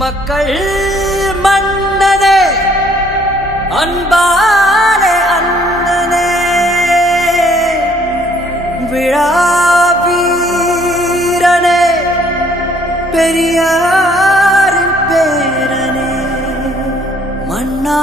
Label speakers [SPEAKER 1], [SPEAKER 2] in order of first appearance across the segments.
[SPEAKER 1] மக்கள் மன்னனே அன்பானே அந்தனே விழாவீரனே பெரியாரின் பேரனே மன்னா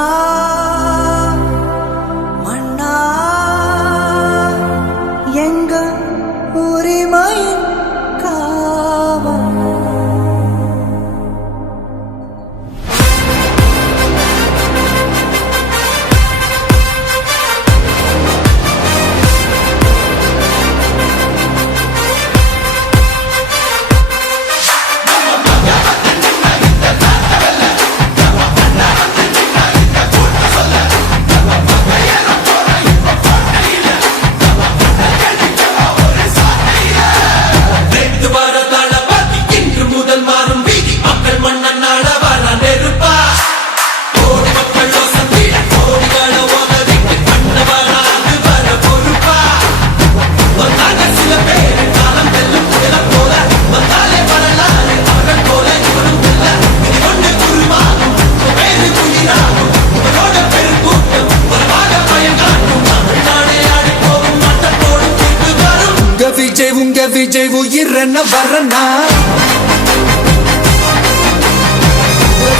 [SPEAKER 1] எங்க
[SPEAKER 2] விஜய் உயிரென்ன வரனா?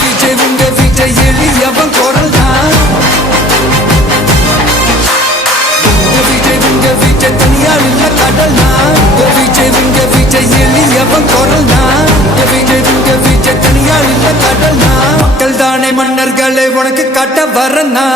[SPEAKER 2] விஜய் உங்க விஜய் எளியவன் குரல் தான் விஜய் உங்க விஜய் தனியா இல்ல கடல் தான் விஜய் உங்க விஜய் எளியவன் குரல் தான் விஜய் உங்க விஜய் தனியா இல்ல கடல் தான் மக்கள் தானே மன்னர்களை உனக்கு கட்ட வரனா?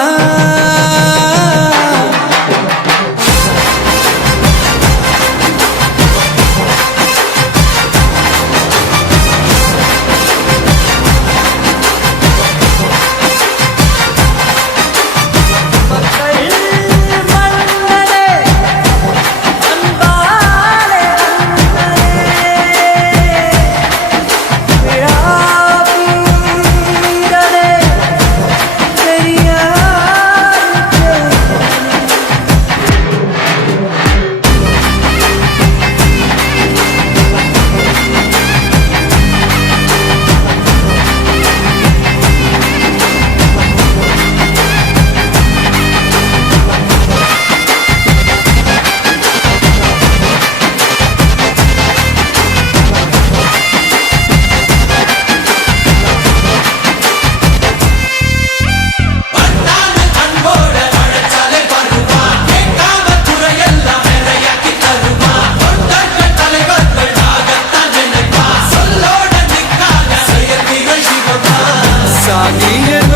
[SPEAKER 2] साथी है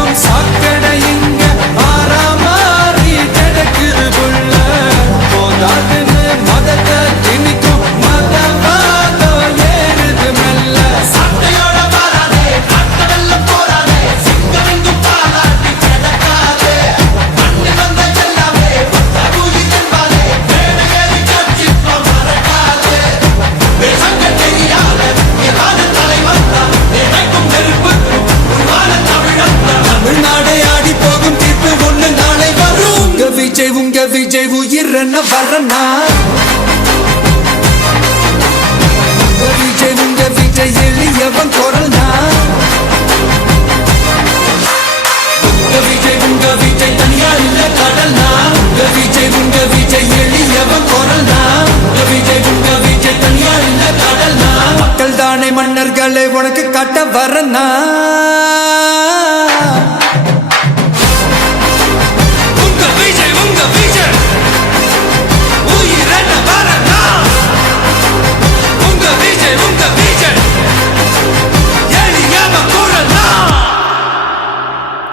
[SPEAKER 2] விஜய் உயிர் என்ன வரனா